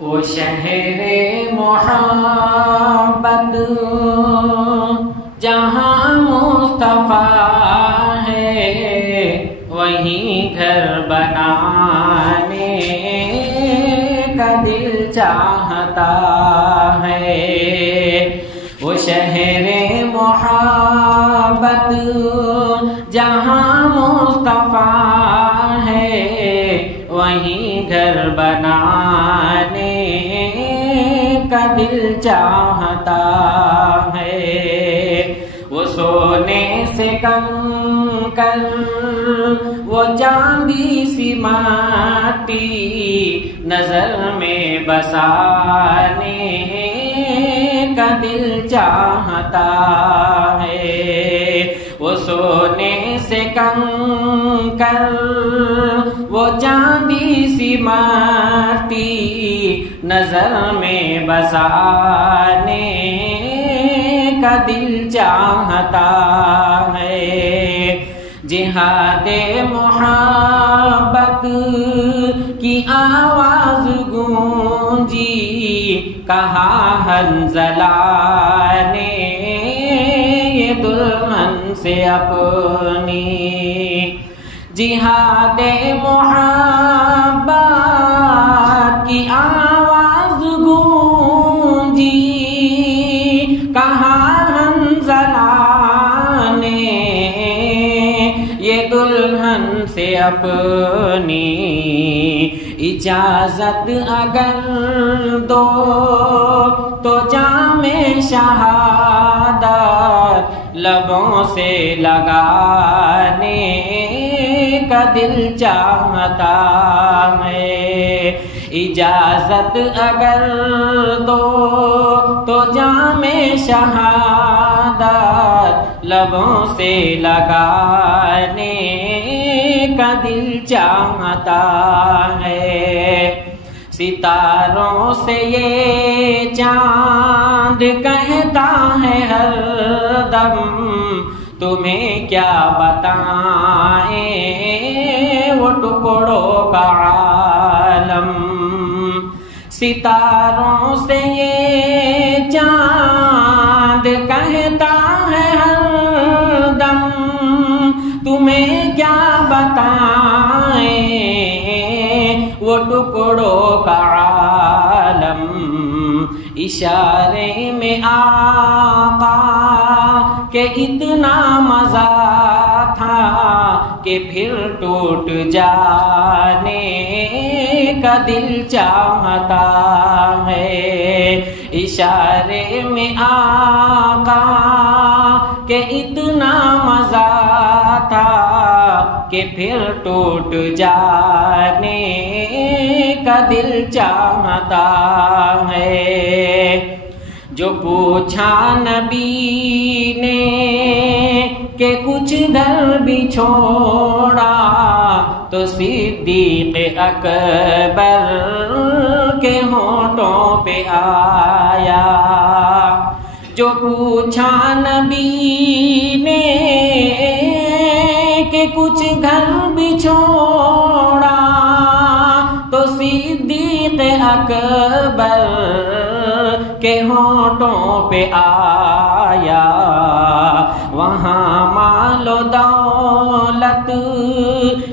وہ شہر محبت جہاں مصطفیٰ ہے وہیں گھر بنانے کا دل چاہتا ہے۔ وہ شہر محبت جہاں مصطفیٰ ہے وہیں گھر بنانے کا دل چاہتا ہے۔ وہ سونے سے کنکر وہ چاندی سی مٹی نظر میں بسانے کا دل چاہتا ہے۔ وہ سونے سے کنکر وہ چاندی سی مٹی نظر میں بسانے کا دل چاہتا ہے۔ جہاد محبت کی آواز گونجی کہا حنظلہ نے یہ دلہن سے اپنی۔ جہاد محبت کی آواز گونجی کہا حنظلہ نے یہ دلہن سے اپنی۔ اجازت اگر دو تو جام شہادت لبوں سے لگانے کا دل چاہتا ہے۔ اجازت اگر دو تو جام شہادت لبوں سے لگانے کا دل چاہتا ہے۔ ستاروں سے یہ چاند کہتا ہے ہر دم تمہیں کیا بتائیں وہ ٹکڑوں کا عالم۔ ستاروں سے یہ چاند کہتا ہے ہر دم تمہیں کیا بتائیں وہ ٹکڑوں کا عالم۔ اشارے میں آقا کہ اتنا مزہ تھا کہ پھر ٹوٹ جانے کا دل چاہتا ہے۔ اشارے میں آقا کہ اتنا مزہ تھا کہ پھر ٹوٹ جانے کا دل چاہتا ہے۔ جو پوچھا نبی نے کہ کچھ گھر بھی چھوڑا تو صدیق اکبر کے ہونٹوں پہ آیا۔ جو پوچھا نبی نے کہ کچھ گھر بھی چھوڑا تو صدیق اکبر کے ہونٹوں پہ آیا۔ وہاں مال و دولت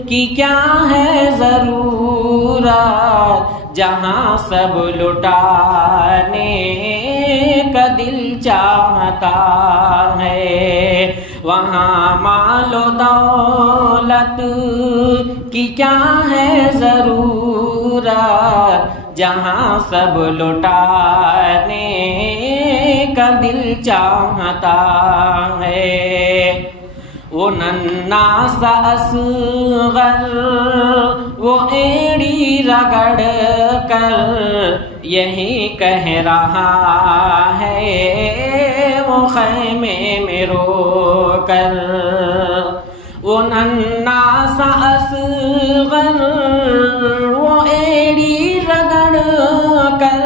کی کیا ہے ضرورت جہاں سب لٹانے کا دل چاہتا ہے۔ وہاں مال و دولت کی کیا ہے ضرورت جہاں سب لٹانے کا دل چاہتا ہے۔ وہ ننھا سا اصغر وہ ایڑی رگڑ کر یہی کہہ رہا ہے وہ خیمے میں رو کر۔ وہ ننھا سا اصغر وہ ایڑی رگڑ کر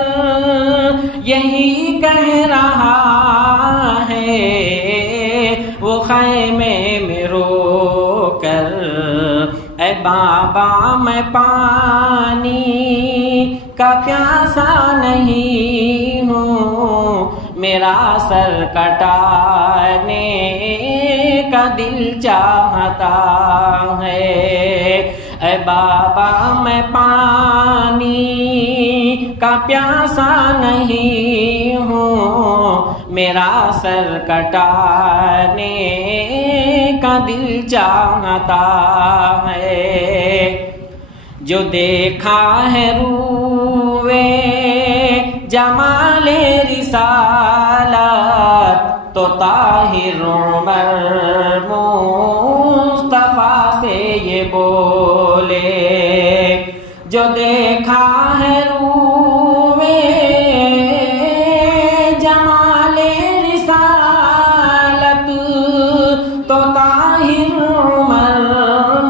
یہی کہہ رہا ہے وہ خیمے میں رو کر۔ اے بابا میں پانی کا پیاسا نہیں ہوں، میرا سر کٹانے کا دل چاہتا ہے۔ اے بابا میں پانی کا پیاسا نہیں ہوں، میرا سر کٹانے کا دل چاہتا ہے۔ جو دیکھا ہے روئے جمال رسالت تو طاہر عمر مصطفیٰ سے یہ بولے، جو دیکھا ہے روئے جمال رسالت تو طاہر عمر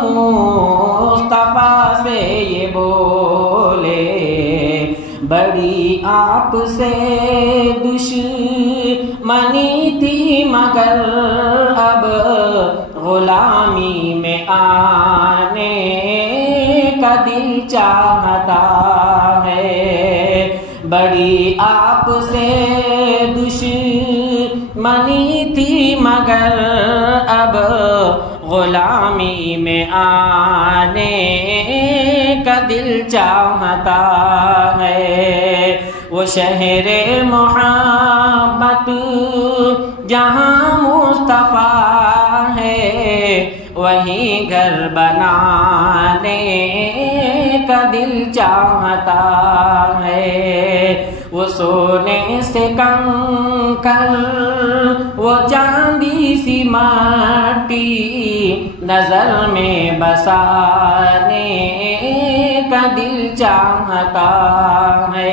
مصطفیٰ سے یہ بولے، بڑی آپ سے دشمنی تھی مگر اب غلامی میں آنے کا دل چاہتا ہے۔ بڑی آپ سے دشمنی تھی مگر اب غلامی میں آنے کا دل چاہتا ہے۔ وہ شہر محبت جہاں مصطفیٰ ہے، وہیں گھر بنانے کا دل چاہتا ہے۔ وہ سونے سے کنکر وہ چاندی سی مٹی نظر میں بسانے کا دل چاہتا ہے۔